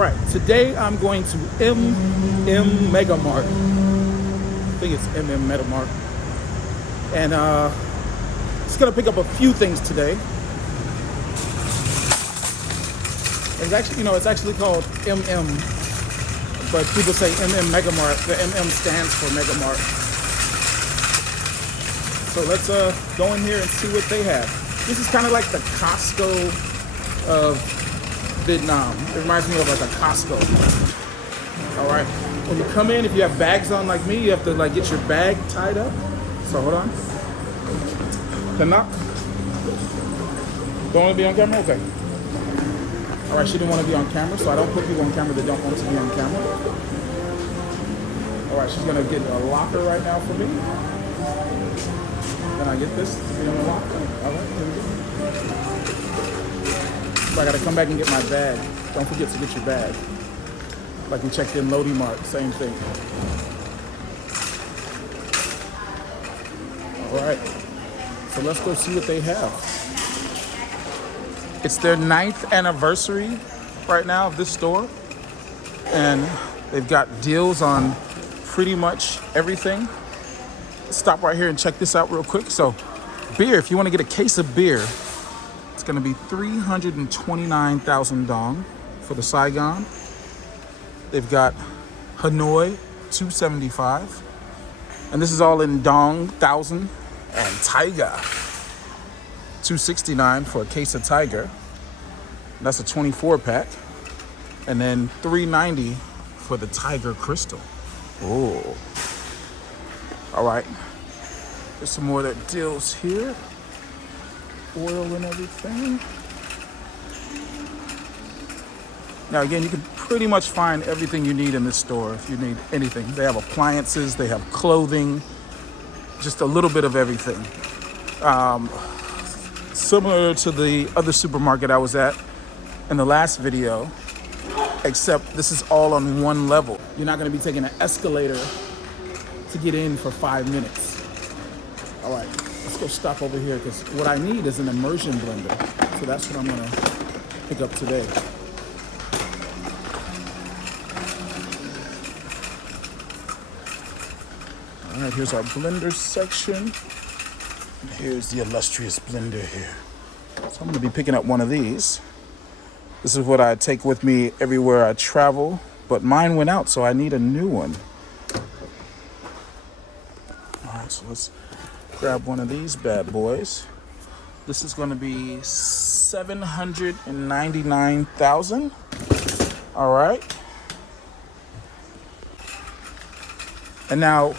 right, today I'm going to Mega Mart. I think it's Mega Mart. And just gonna pick up a few things today. It's actually called but people say Mega Mart. The stands for Mega Mart. So let's go in here and see what they have. This is kind of like the Costco of Vietnam. It reminds me of like a Costco. All right. When you come in, if you have bags on like me, you have to like get your bag tied up. So hold on. Knock. Don't want to be on camera? Okay. All right, she didn't want to be on camera, so I don't put people on camera that don't want to be on camera. All right, she's gonna get a locker right now for me. Can I get this to be on the locker? All right, here we go. So I gotta come back and get my bag. Don't forget to get your bag. Like we checked in Lodi Mart, same thing. All right, so let's go see what they have. It's their 9th anniversary right now of this store. And they've got deals on pretty much everything. Stop right here and check this out real quick. So beer, if you want to get a case of beer, it's going to be 329,000 dong for the Saigon. They've got Hanoi, 275. And this is all in dong, 1,000. And Tiger, 269 for a case of Tiger. That's a 24 pack. And then 390 for the Tiger Crystal. Oh. All right. There's some more of their deals here. Oil and everything. Now again, you can pretty much find everything you need in this store if you need anything. They have appliances, they have clothing, just a little bit of everything. Similar to the other supermarket I was at in the last video, except this is all on one level. You're not gonna be taking an escalator to get in for 5 minutes. All right, let's go stop over here because what I need is an immersion blender. So that's what I'm gonna pick up today. All right, here's our blender section. Here's the illustrious blender here. So I'm gonna be picking up one of these. This is what I take with me everywhere I travel, but mine went out, so I need a new one. All right, so let's grab one of these bad boys. This is gonna be 799,000. All right. And now,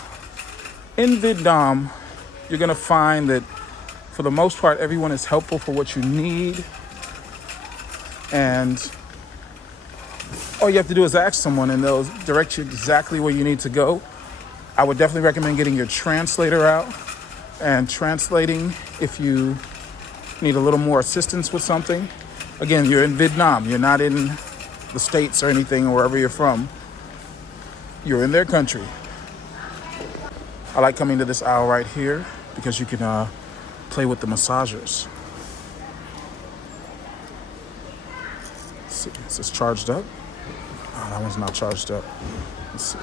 in Vietnam, you're gonna find that for the most part, everyone is helpful for what you need. And all you have to do is ask someone and they'll direct you exactly where you need to go. I would definitely recommend getting your translator out and translating if you need a little more assistance with something. Again, you're in Vietnam. You're not in the States or anything or wherever you're from. You're in their country. I like coming to this aisle right here because you can play with the massagers. Let's see, is this charged up? Oh, that one's not charged up. Let's see.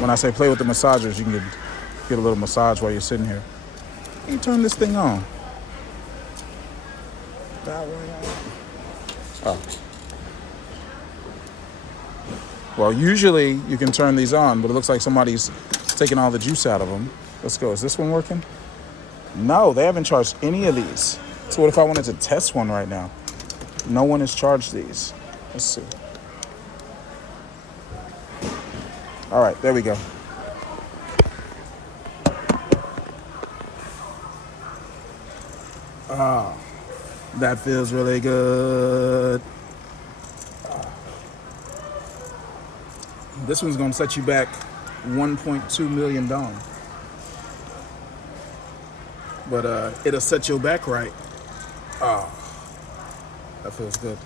When I say play with the massagers, you can get a little massage while you're sitting here. How you turn this thing on? That way. Oh. Well, usually you can turn these on, but it looks like somebody's taking all the juice out of them. Let's go. Is this one working? No, they haven't charged any of these. So what if I wanted to test one right now? No one has charged these. Let's see. All right, there we go. Ah, that feels really good. This one's gonna set you back 1.2 million dong. But it'll set your back right. Oh, that feels good.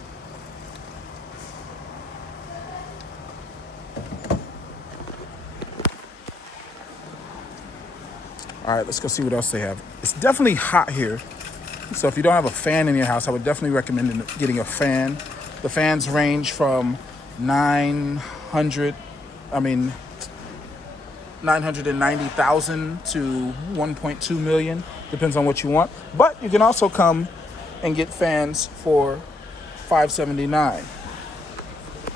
All right, let's go see what else they have. It's definitely hot here. So if you don't have a fan in your house, I would definitely recommend getting a fan. The fans range from 990,000 to 1.2 million, depends on what you want. But you can also come and get fans for $579.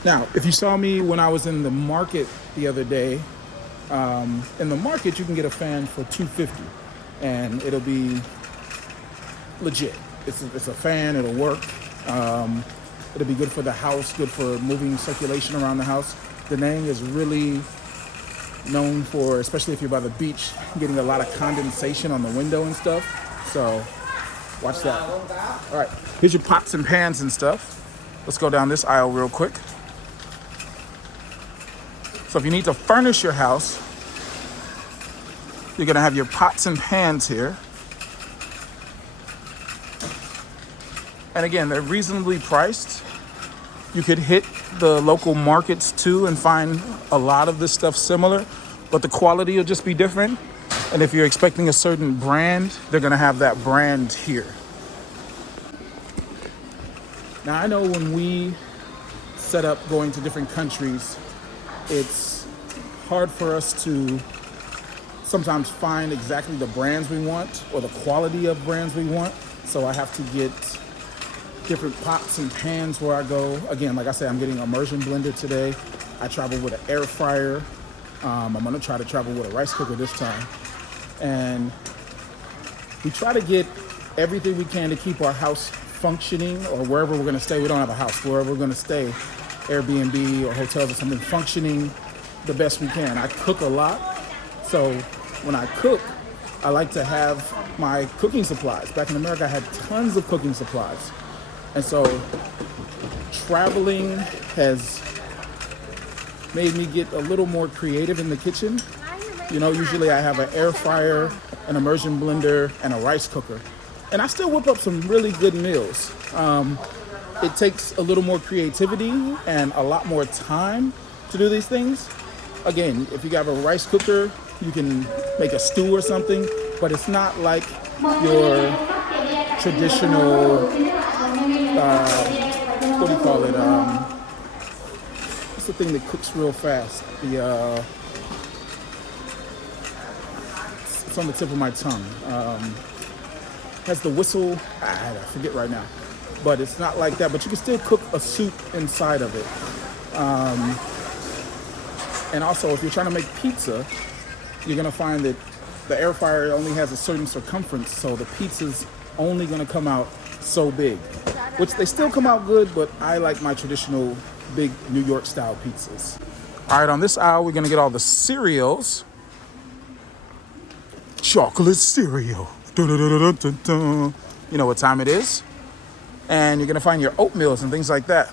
Now, if you saw me when I was in the market the other day, in the market you can get a fan for $250, and it'll be legit. It's a fan, it'll work. It'll be good for the house, good for moving circulation around the house. Da Nang is really known for, especially if you're by the beach, getting a lot of condensation on the window and stuff. So watch that. All right, here's your pots and pans and stuff. Let's go down this aisle real quick. So if you need to furnish your house, you're gonna have your pots and pans here. And again, they're reasonably priced. You could hit the local markets too and find a lot of this stuff similar, but the quality will just be different. And if you're expecting a certain brand, they're gonna have that brand here. Now, I know when we set up going to different countries, it's hard for us to sometimes find exactly the brands we want or the quality of brands we want. So I have to get different pots and pans where I go. Again, like I said, I'm getting an immersion blender today. I travel with an air fryer. I'm gonna try to travel with a rice cooker this time. And we try to get everything we can to keep our house functioning, or wherever we're gonna stay. We don't have a house. Wherever we're gonna stay, Airbnb or hotels or something, functioning the best we can. I cook a lot, so when I cook, I like to have my cooking supplies. Back in America, I had tons of cooking supplies. And so traveling has made me get a little more creative in the kitchen. You know, usually I have an air fryer, an immersion blender, and a rice cooker. And I still whip up some really good meals. It takes a little more creativity and a lot more time to do these things. Again, if you have a rice cooker, you can make a stew or something, but it's not like your traditional, what do you call it? What's the thing that cooks real fast? It's on the tip of my tongue. Has the whistle, I forget right now. But it's not like that, but you can still cook a soup inside of it. And also, if you're trying to make pizza, you're gonna find that the air fryer only has a certain circumference, so the pizza's only gonna come out so big, which they still come out good, but I like my traditional big New York style pizzas. All right, on this aisle, we're gonna get all the cereals. Chocolate cereal. You know what time it is. And you're gonna find your oatmeals and things like that.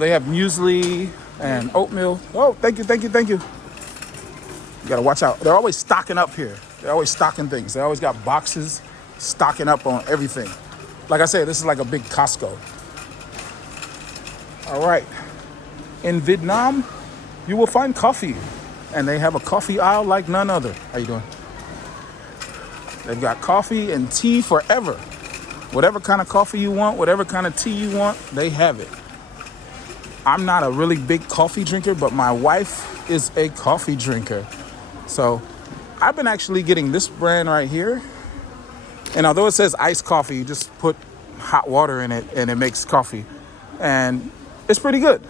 They have muesli and oatmeal. Oh, thank you. You gotta watch out. They're always stocking up here. They're always stocking things. They always got boxes stocking up on everything. Like I said, this is like a big Costco. All right. In Vietnam, you will find coffee. And they have a coffee aisle like none other. How you doing? They've got coffee and tea forever. Whatever kind of coffee you want, whatever kind of tea you want, they have it. I'm not a really big coffee drinker, but my wife is a coffee drinker. So I've been actually getting this brand right here. And although it says iced coffee, you just put hot water in it and it makes coffee. And it's pretty good.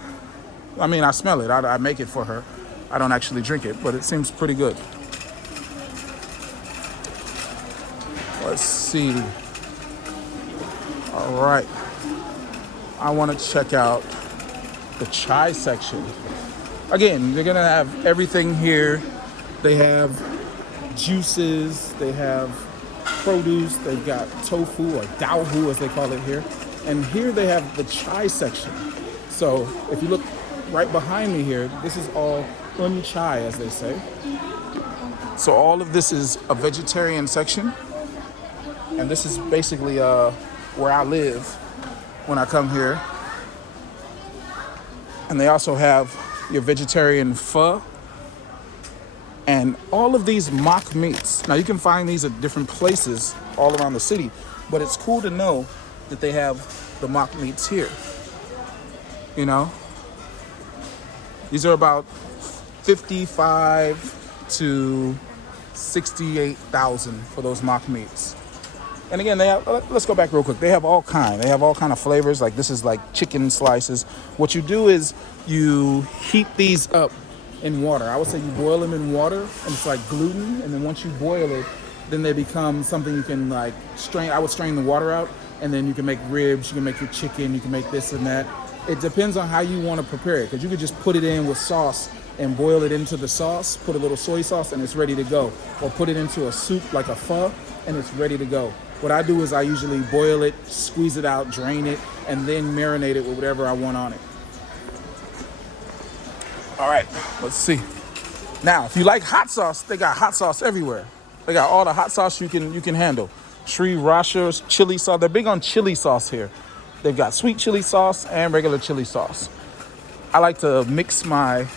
I mean, I smell it. I make it for her. I don't actually drink it, but it seems pretty good. Let's see. All right. I want to check out the chai section. Again, they're gonna have everything here. They have juices, they have produce, they've got tofu or daohu as they call it here. And here they have the chai section. So if you look right behind me here, this is all chai as they say. So all of this is a vegetarian section. And this is basically where I live when I come here. And they also have your vegetarian pho and all of these mock meats. Now you can find these at different places all around the city, but it's cool to know that they have the mock meats here. you know. These are about 55 to 68,000 for those mock meats. And again, let's go back real quick. They have all kind. They have all kind of flavors. Like this is like chicken slices. What you do is you heat these up in water. I would say you boil them in water, and it's like gluten. And then once you boil it, then they become something you can like strain. I would strain the water out, and then you can make ribs. You can make your chicken. You can make this and that. It depends on how you want to prepare it, because you could just put it in with sauce and boil it into the sauce. Put a little soy sauce, and it's ready to go. Or put it into a soup like a pho, and it's ready to go. What I do is I usually boil it, squeeze it out, drain it, and then marinate it with whatever I want on it. All right, let's see. Now, if you like hot sauce, they got hot sauce everywhere. They got all the hot sauce you can handle. Sri Rasha's chili sauce. They're big on chili sauce here. They've got sweet chili sauce and regular chili sauce. I like to mix my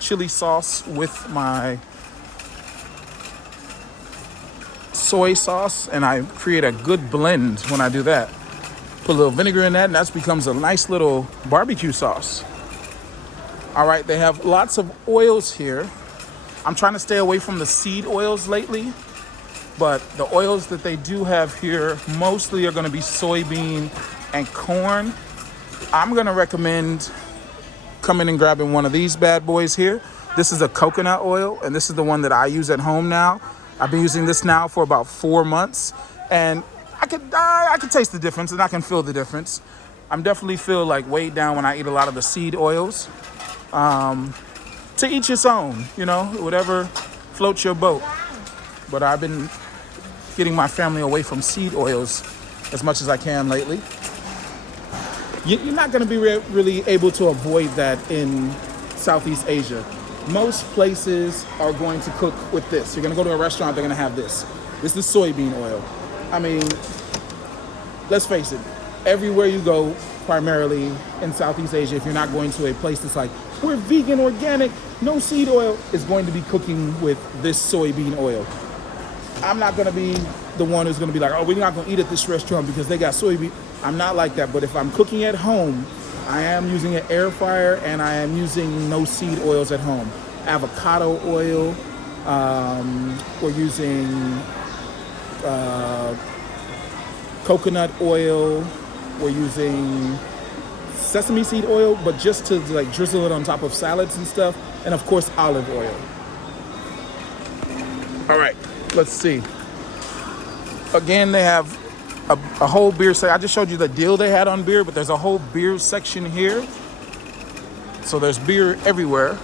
chili sauce with my soy sauce, and I create a good blend when I do that. Put a little vinegar in that, and that becomes a nice little barbecue sauce. All right, they have lots of oils here. I'm trying to stay away from the seed oils lately, but the oils that they do have here mostly are going to be soybean and corn. I'm going to recommend coming and grabbing one of these bad boys here. This is a coconut oil, and this is the one that I use at home now. I've been using this now for about 4 months, and I could taste the difference, and I can feel the difference. I'm definitely feel like weighed down when I eat a lot of the seed oils. To each its own, you know, whatever floats your boat. But I've been getting my family away from seed oils as much as I can lately. You're not going to be really able to avoid that in Southeast Asia. Most places are going to cook with this. You're going to go to a restaurant, they're going to have this. This is soybean oil. I mean, let's face it, everywhere you go, primarily in Southeast Asia, if you're not going to a place that's like, we're vegan, organic, no seed oil, is going to be cooking with this soybean oil. I'm not going to be the one who's going to be like, oh, we're not going to eat at this restaurant because they got soybean. I'm not like that. But if I'm cooking at home, I am using an air fryer, and I am using no seed oils at home. Avocado oil. We're using coconut oil. We're using sesame seed oil, but just to like drizzle it on top of salads and stuff. And of course, olive oil. All right, let's see. Again, they have a whole beer section. I just showed you the deal they had on beer, but there's a whole beer section here. So there's beer everywhere.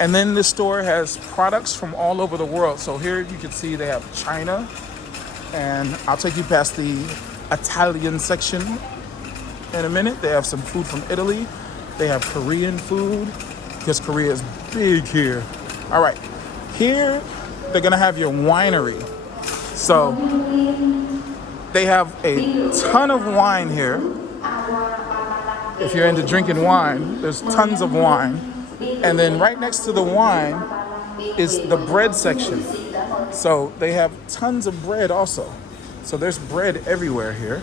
And then this store has products from all over the world. So here you can see they have China, and I'll take you past the Italian section in a minute. They have some food from Italy. They have Korean food, because Korea is big here. All right, here they're gonna have your winery. So they have a ton of wine here. If you're into drinking wine, there's tons of wine. And then right next to the wine is the bread section. So they have tons of bread also. So there's bread everywhere here.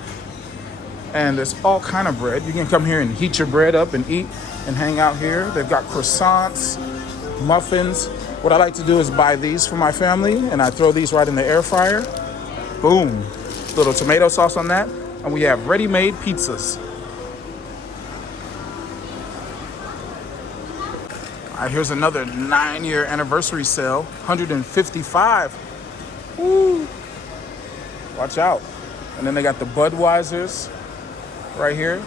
And there's all kind of bread. You can come here and heat your bread up and eat and hang out here. They've got croissants, muffins. What I like to do is buy these for my family, and I throw these right in the air fryer. Boom. Little tomato sauce on that. And we have ready-made pizzas. All right, here's another 9-year anniversary sale, 155. Woo. Watch out. And then they got the Budweisers right here,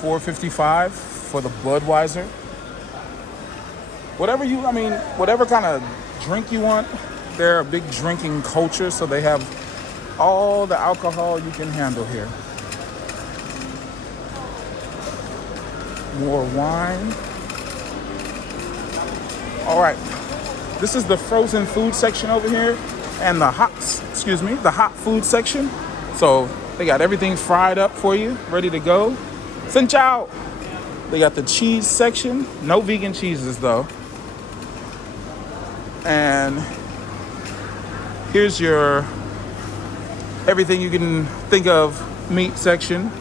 $4.55 for the Budweiser. Whatever kind of drink you want, they're a big drinking culture, so they have all the alcohol you can handle here. More wine. All right, this is the frozen food section over here, and the hot food section. So they got everything fried up for you, ready to go. Xin chao. They got the cheese section, no vegan cheeses though. And here's your everything you can think of meat section.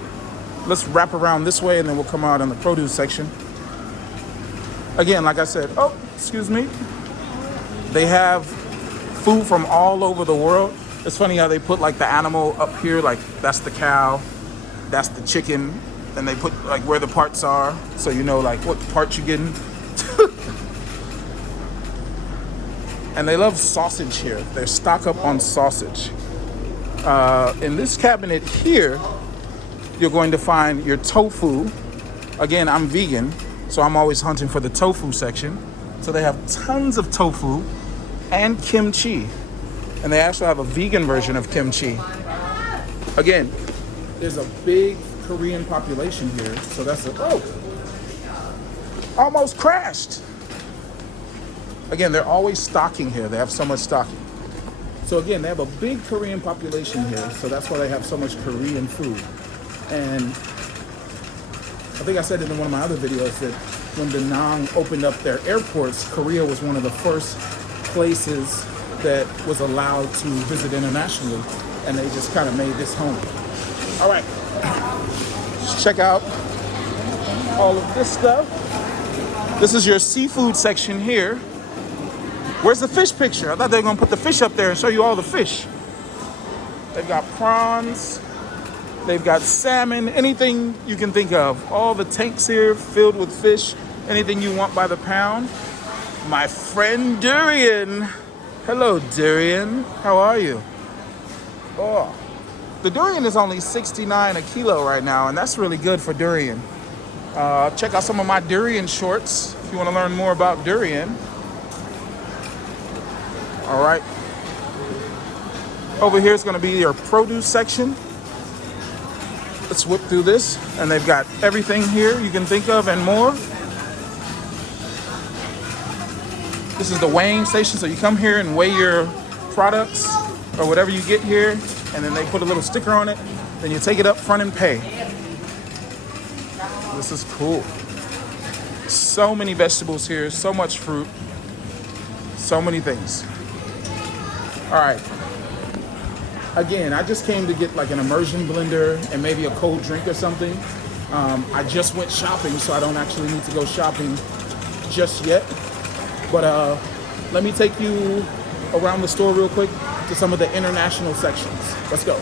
let's wrap around this way and then we'll come out on the produce section. Again, like I said, oh, excuse me. They have food from all over the world. It's funny how they put like the animal up here, like that's the cow, that's the chicken, and they put like where the parts are, so you know like what parts you're getting. And they love sausage here. They're stock up on sausage. In this cabinet here, you're going to find your tofu. Again, I'm vegan, so I'm always hunting for the tofu section. So they have tons of tofu and kimchi. And they actually have a vegan version of kimchi. Again, there's a big Korean population here. So that's almost crashed. Again, they're always stocking here. They have so much stocking. So again, they have a big Korean population here. So that's why they have so much Korean food. And I think I said it in one of my other videos that when Da Nang opened up their airports, Korea was one of the first places that was allowed to visit internationally. And they just kind of made this home. All right, let's check out all of this stuff. This is your seafood section here. Where's the fish picture? I thought they were gonna put the fish up there and show you all the fish. They've got prawns, they've got salmon, anything you can think of. All the tanks here filled with fish, anything you want by the pound. My friend Durian. Hello, Durian. How are you? Oh, the durian is only $69 a kilo right now, and that's really good for durian. Check out some of my durian shorts if you want to learn more about durian. All right. Over here is going to be your produce section. Let's whip through this, and they've got everything here you can think of and more. This is the weighing station, so you come here and weigh your products or whatever you get here, and then they put a little sticker on it. Then you take it up front and pay. This is cool. So many vegetables here, so much fruit, so many things. All right. Again, I just came to get like an immersion blender and maybe a cold drink or something. I just went shopping, so I don't actually need to go shopping just yet. But let me take you around the store real quick to some of the international sections. Let's go.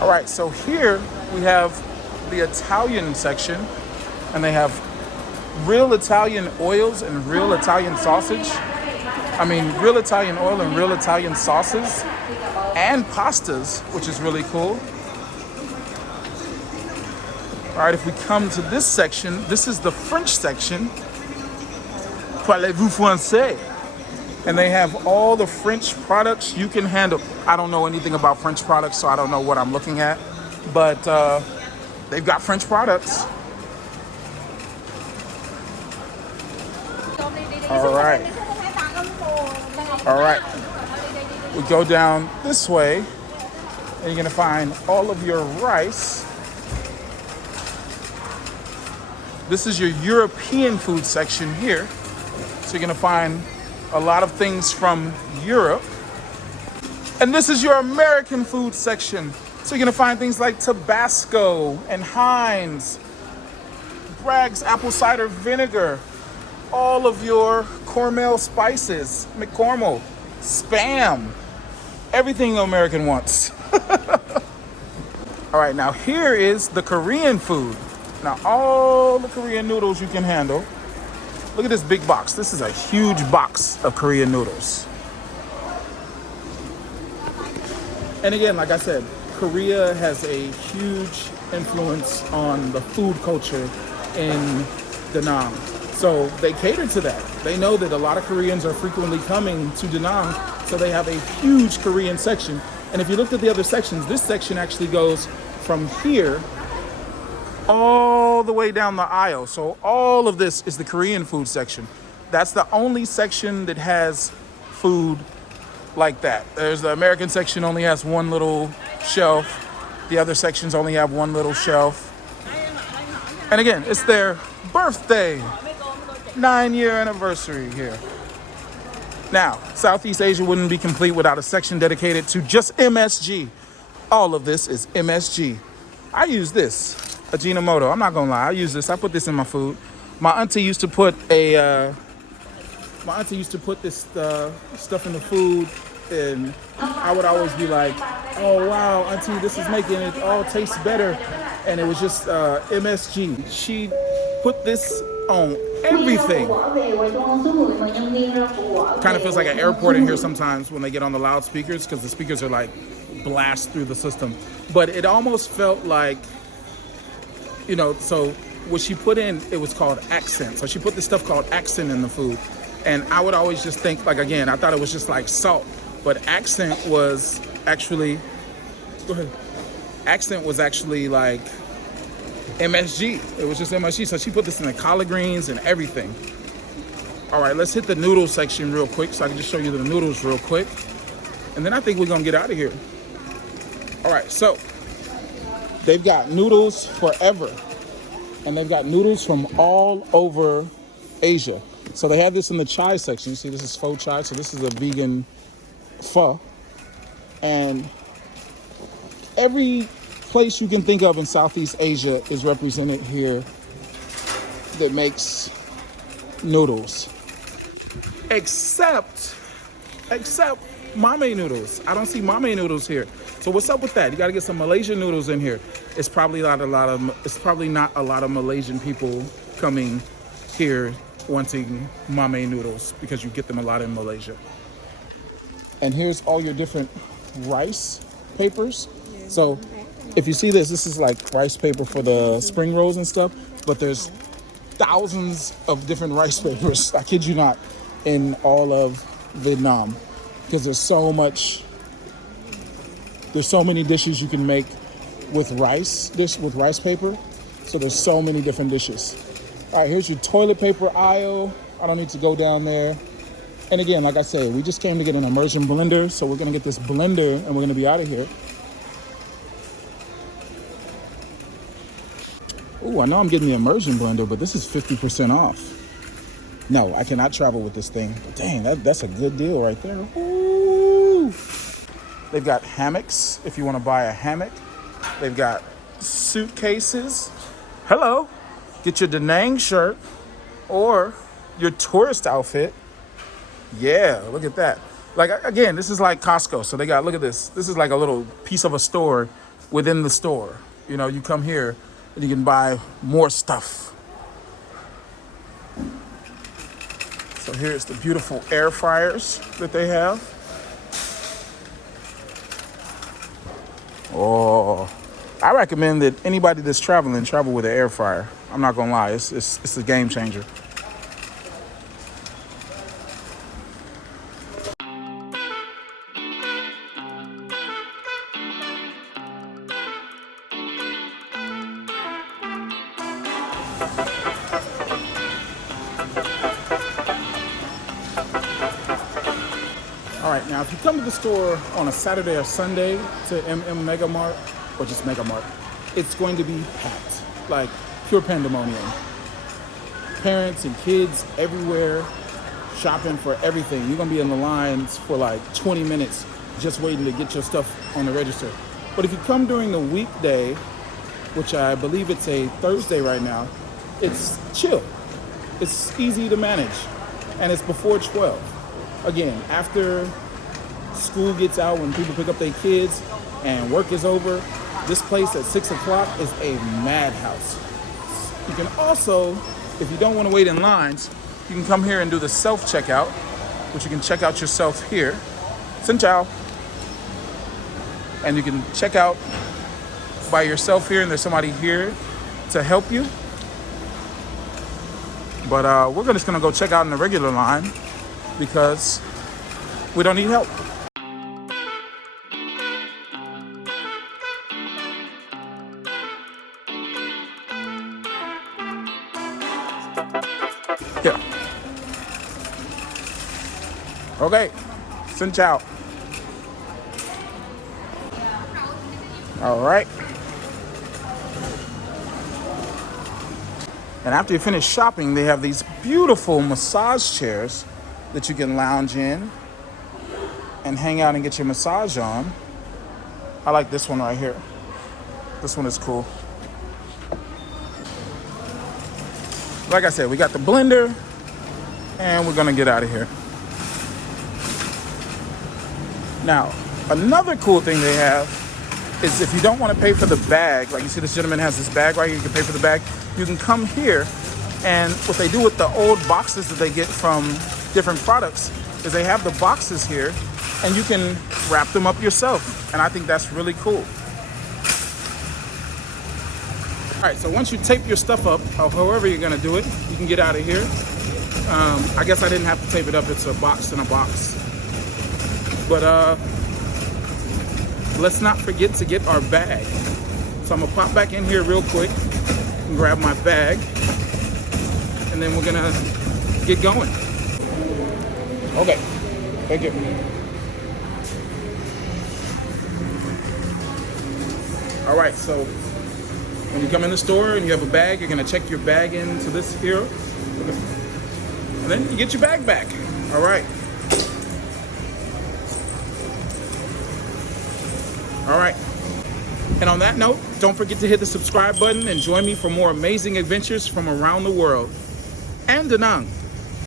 All right, so here we have the Italian section, and they have real Italian oils and real Italian sausage. I mean, real Italian oil and real Italian sauces and pastas, which is really cool. All right, if we come to this section, this is the French section. Parlez-vous français? And they have all the French products you can handle. I don't know anything about French products, so I don't know what I'm looking at. But they've got French products. All right. All right. We go down this way, and you're gonna find all of your rice. This is your European food section here. So you're gonna find a lot of things from Europe. And this is your American food section. So you're gonna find things like Tabasco and Heinz, Bragg's apple cider vinegar, all of your Cornmeal spices, McCormick, Spam, everything American wants. All right, now here is the Korean food. Now all the Korean noodles you can handle. Look at this big box. This is a huge box of Korean noodles. And again, like I said, Korea has a huge influence on the food culture in Da Nang. So they cater to that. They know that a lot of Koreans are frequently coming to Da Nang, so they have a huge Korean section. And if you looked at the other sections, this section actually goes from here all the way down the aisle. So all of this is the Korean food section. That's the only section that has food like that. There's the American section only has one little shelf. The other sections only have one little shelf. And again, it's their birthday, 9-year anniversary here. Now, Southeast Asia wouldn't be complete without a section dedicated to just MSG. All of this is MSG. I use this, Ajinomoto. I'm not gonna lie, I use this. I put this in my food. My auntie used to put this stuff in the food, and I would always be like, "Oh wow, auntie, this is making it all taste better." And it was just MSG. She put this on everything. Kind of feels like an airport in here sometimes when they get on the loudspeakers, because the speakers are like blast through the system. But it almost felt like, you know, so what she put in, it was called accent. So she put this stuff called accent in the food. And I would always just think, like, again, I thought it was just like salt, but accent was actually, go ahead. Accent was actually like MSG. It was just MSG. So she put this in the collard greens and everything. All right, let's hit the noodle section real quick so I can just show you the noodles real quick. And then I think we're gonna get out of here. All right, so they've got noodles forever. And they've got noodles from all over Asia. So they have this in the chai section. You see, this is pho chai. So this is a vegan pho. And every place you can think of in Southeast Asia is represented here that makes noodles. Except mame noodles. I don't see mame noodles here. So what's up with that? You got to get some Malaysian noodles in here. It's probably not a lot of Malaysian people coming here wanting mame noodles, because you get them a lot in Malaysia. And here's all your different rice papers. So if you see this is like rice paper for the spring rolls and stuff, but there's thousands of different rice papers, I kid you not, in all of Vietnam, because there's so many dishes you can make with rice paper. So there's so many different dishes. All right, here's your toilet paper aisle. I don't need to go down there. And again, like I said, we just came to get an immersion blender, so we're gonna get this blender and we're gonna be out of here. Ooh, I know I'm getting the immersion blender, but this is 50% off. No, I cannot travel with this thing. But dang, that's a good deal right there. Ooh. They've got hammocks if you want to buy a hammock. They've got suitcases. Hello. Get your Da Nang shirt or your tourist outfit. Yeah, look at that. Like, again, this is like Costco. So they got, look at this. This is like a little piece of a store within the store. You know, you come here and you can buy more stuff. So here's the beautiful air fryers that they have. Oh, I recommend that anybody that's traveling travel with an air fryer. I'm not gonna lie, it's a game changer. All right, now if you come to the store on a Saturday or Sunday to MM Mega Mart, or just Mega Mart, it's going to be packed, like pure pandemonium. Parents and kids everywhere shopping for everything. You're gonna be in the lines for like 20 minutes just waiting to get your stuff on the register. But if you come during the weekday, which I believe it's a Thursday right now, it's chill. It's easy to manage, and it's before 12. Again, after school gets out, when people pick up their kids and work is over, this place at 6 o'clock is a madhouse. You can also, if you don't want to wait in lines, you can come here and do the self-checkout, which you can check out yourself here. Xin chào. And you can check out by yourself here, and there's somebody here to help you. But we're just gonna go check out in the regular line because we don't need help. Yeah. Okay. Xin chào. All right. And after you finish shopping, they have these beautiful massage chairs that you can lounge in and hang out and get your massage on. I like this one right here. This one is cool. Like I said, we got the blender, and we're gonna get out of here. Now, another cool thing they have is if you don't want to pay for the bag, like you see this gentleman has this bag right here, you can pay for the bag. You can come here, and what they do with the old boxes that they get from different products is they have the boxes here, and you can wrap them up yourself. And I think that's really cool. All right, so once you tape your stuff up, or however you're gonna do it, you can get out of here. I guess I didn't have to tape it up. It's a box in a box. But let's not forget to get our bag. So I'm gonna pop back in here real quick and grab my bag, and then we're gonna get going. Okay, thank you. All right, so when you come in the store and you have a bag, you're gonna check your bag into this here, and then you get your bag back. All right. All right. And on that note, don't forget to hit the subscribe button and join me for more amazing adventures from around the world. And Da Nang.